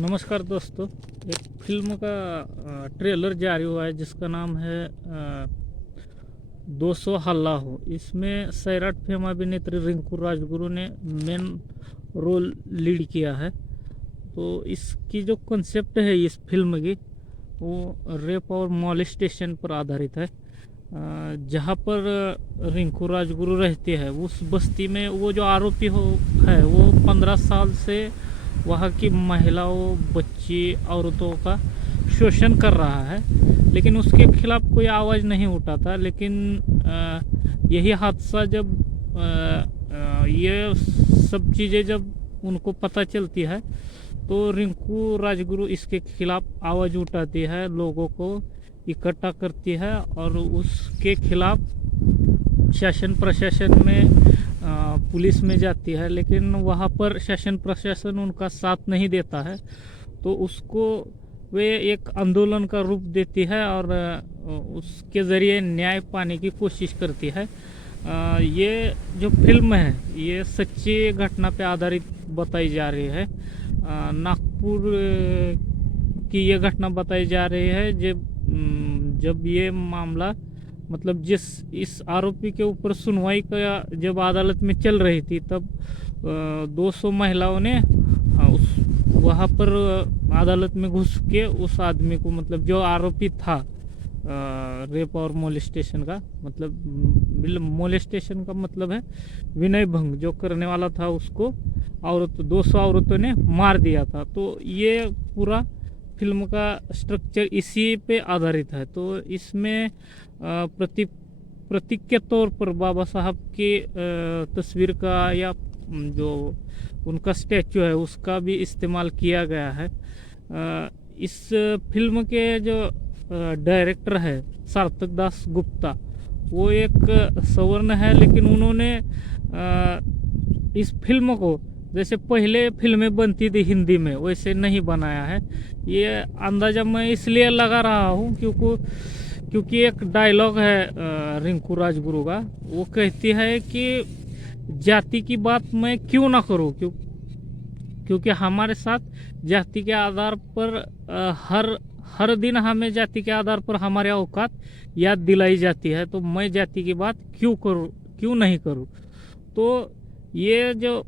नमस्कार दोस्तों। एक फिल्म का ट्रेलर जारी हुआ है जिसका नाम है 200 हल्ला हो। इसमें सैराट फेम अभिनेत्री रिंकू राजगुरु ने मेन रोल लीड किया है। तो इसकी जो कॉन्सेप्ट है इस फिल्म की, वो रेप और मॉलेस्टेशन पर आधारित है। जहाँ पर रिंकू राजगुरु रहती है उस बस्ती में वो जो आरोपी है वो 15 साल से वहाँ की महिलाओं, बच्ची, औरतों का शोषण कर रहा है, लेकिन उसके खिलाफ कोई आवाज़ नहीं उठाता। लेकिन यही हादसा जब ये सब चीज़ें जब उनको पता चलती है तो रिंकू राजगुरु इसके खिलाफ आवाज़ उठाती है, लोगों को इकट्ठा करती है और उसके खिलाफ शासन प्रशासन में पुलिस में जाती है। लेकिन वहाँ पर शासन प्रशासन उनका साथ नहीं देता है, तो उसको वे एक आंदोलन का रूप देती है और उसके ज़रिए न्याय पाने की कोशिश करती है। ये जो फिल्म है ये सच्ची घटना पे आधारित बताई जा रही है। नागपुर की ये घटना बताई जा रही है जब ये मामला मतलब इस आरोपी के ऊपर सुनवाई का जब अदालत में चल रही थी, तब 200 महिलाओं ने उस वहाँ पर अदालत में घुस के उस आदमी को, मतलब जो आरोपी था रेप और मोलेस्टेशन का, मतलब मोलेस्टेशन का मतलब है विनय भंग, जो करने वाला था उसको 200 औरतों ने मार दिया था। तो ये पूरा फिल्म का स्ट्रक्चर इसी पे आधारित है। तो इसमें प्रतीक के तौर पर बाबा साहब की तस्वीर का या जो उनका स्टैचू है उसका भी इस्तेमाल किया गया है। इस फिल्म के जो डायरेक्टर है सार्थक दास गुप्ता, वो एक सवर्ण है, लेकिन उन्होंने इस फिल्म को जैसे पहले फिल्में बनती थी हिंदी में वैसे नहीं बनाया है। ये अंदाज़ा मैं इसलिए लगा रहा हूँ क्योंकि एक डायलॉग है रिंकू राजगुरु का, वो कहती है कि जाति की बात मैं क्यों ना करूँ, क्योंकि हमारे साथ जाति के आधार पर हर दिन हमें जाति के आधार पर हमारे औकात याद दिलाई जाती है, तो मैं जाति की बात क्यों नहीं करूँ। तो ये जो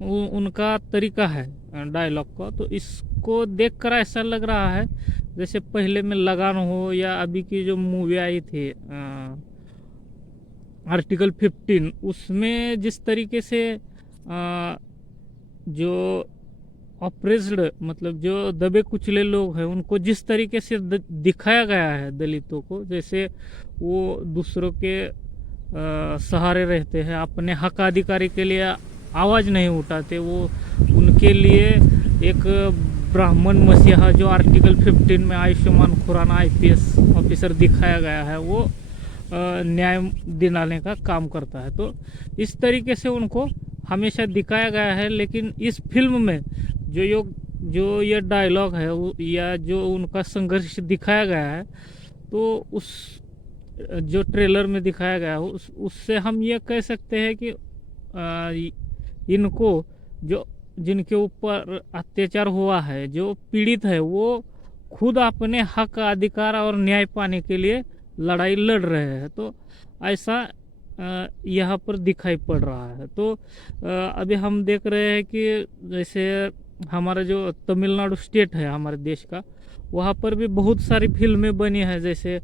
उनका तरीका है डायलॉग का, तो इसको देखकर ऐसा लग रहा है जैसे पहले में लगान हो या अभी की जो मूवी आई थी आर्टिकल 15, उसमें जिस तरीके से जो ऑप्रेस्ड मतलब जो दबे कुचले लोग हैं उनको जिस तरीके से दिखाया गया है, दलितों को, जैसे वो दूसरों के सहारे रहते हैं, अपने हक अधिकारी के लिए आवाज़ नहीं उठाते, वो उनके लिए एक ब्राह्मण मसीहा जो आर्टिकल 15 में आयुष्मान खुराना IPS ऑफिसर दिखाया गया है, वो न्याय दिलाने का काम करता है। तो इस तरीके से उनको हमेशा दिखाया गया है। लेकिन इस फिल्म में जो ये डायलॉग है या जो उनका संघर्ष दिखाया गया है, तो उस जो ट्रेलर में दिखाया गया है उससे हम ये कह सकते हैं कि इनको जिनके ऊपर अत्याचार हुआ है, जो पीड़ित है, वो खुद अपने हक अधिकार और न्याय पाने के लिए लड़ाई लड़ रहे हैं। तो ऐसा यहाँ पर दिखाई पड़ रहा है। तो अभी हम देख रहे हैं कि जैसे हमारा जो तमिलनाडु स्टेट है हमारे देश का, वहाँ पर भी बहुत सारी फिल्में बनी हैं, जैसे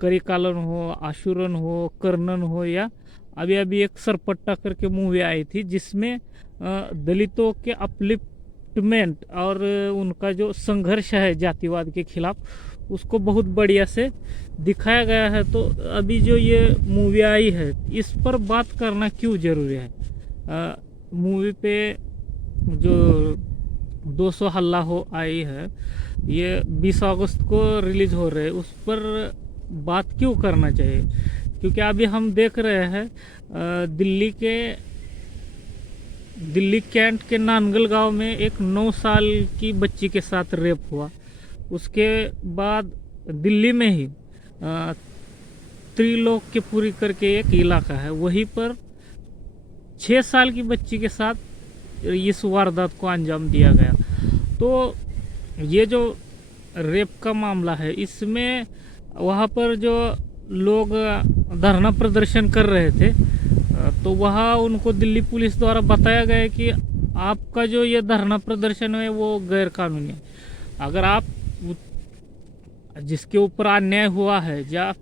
करिकालन हो, आशुरन हो, कर्णन हो, या अभी एक सरपट्टा करके मूवी आई थी जिसमें दलितों के अपलिफ्टमेंट और उनका जो संघर्ष है जातिवाद के खिलाफ उसको बहुत बढ़िया से दिखाया गया है। तो अभी जो ये मूवी आई है इस पर बात करना क्यों ज़रूरी है। मूवी पे जो 200 हल्ला हो आई है, ये 20 अगस्त को रिलीज़ हो रहे, उस पर बात क्यों करना चाहिए, क्योंकि अभी हम देख रहे हैं दिल्ली कैंट के नानगल गांव में एक 9 साल की बच्ची के साथ रेप हुआ। उसके बाद दिल्ली में ही त्रिलोक्यपुरी करके एक इलाका है, वहीं पर 6 साल की बच्ची के साथ इस वारदात को अंजाम दिया गया। तो ये जो रेप का मामला है, इसमें वहाँ पर जो लोग धरना प्रदर्शन कर रहे थे, तो वहाँ उनको दिल्ली पुलिस द्वारा बताया गया कि आपका जो ये धरना प्रदर्शन है वो गैर कानूनी है। अगर आप जिसके ऊपर अन्याय हुआ है या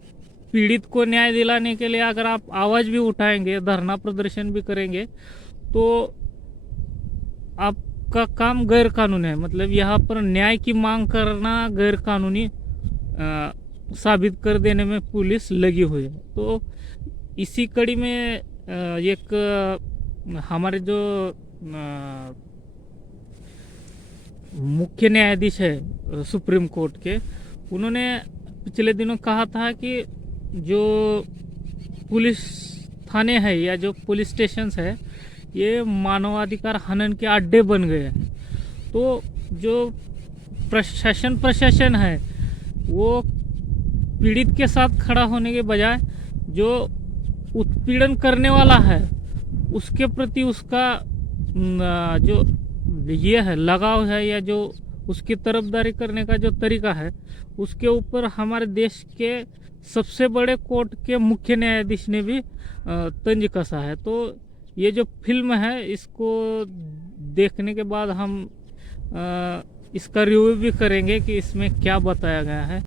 पीड़ित को न्याय दिलाने के लिए अगर आप आवाज़ भी उठाएंगे, धरना प्रदर्शन भी करेंगे, तो आपका काम गैर कानूनी है। मतलब यहाँ पर न्याय की मांग करना गैर कानूनी साबित कर देने में पुलिस लगी हुई है। तो इसी कड़ी में एक हमारे जो मुख्य न्यायाधीश है सुप्रीम कोर्ट के, उन्होंने पिछले दिनों कहा था कि जो पुलिस थाने है या जो पुलिस स्टेशंस है, ये मानवाधिकार हनन के अड्डे बन गए हैं। तो जो प्रशासन है वो पीड़ित के साथ खड़ा होने के बजाय जो उत्पीड़न करने वाला है उसके प्रति उसका जो ये है लगाव है या जो उसकी तरफदारी करने का जो तरीका है, उसके ऊपर हमारे देश के सबसे बड़े कोर्ट के मुख्य न्यायाधीश ने भी तंज कसा है। तो ये जो फिल्म है, इसको देखने के बाद हम इसका रिव्यू भी करेंगे कि इसमें क्या बताया गया है।